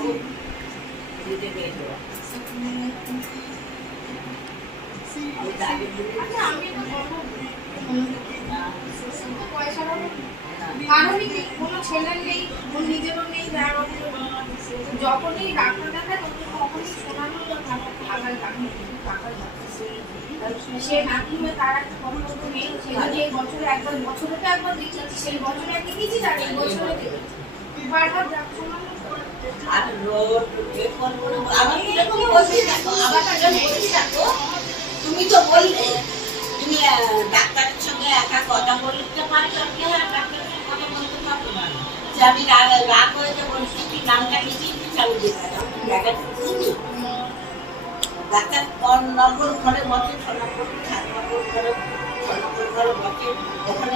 খবর দিতে পেরেছো। কারণই নেই, কোনো ছেলের নেই, ওর নিজেরও নেই, যখনই ডাক্তার দেখায় তখনই শোনানো সে নাকি হয়ে তার একটা সম্পর্ক নেই, সে যদি এই বছরে একবার দেখেছি, সেই বছরে দেখেছি তার এই বছরে দেখেছি বারবার শোনানো। আর রোড আবার এরকম বলছি দেখো, আবার বলছি দেখো, তুমি তো বললে তুমি ডাক্তারের সঙ্গে একা কথা বলতে পারছো, কি হয় ডাক্তারের সঙ্গে কথা বলতে পারবো না, যে আমি রাগ হয়েছে বলছি কি নামটা লিখিয়ে দিচ্ছি আমি দেখা ডাক্তার 9 নম্বর ঘরে বসে, 6 নম্বর 7 নম্বর ঘরে, 6 নম্বর ঘরে বসে, ওখানে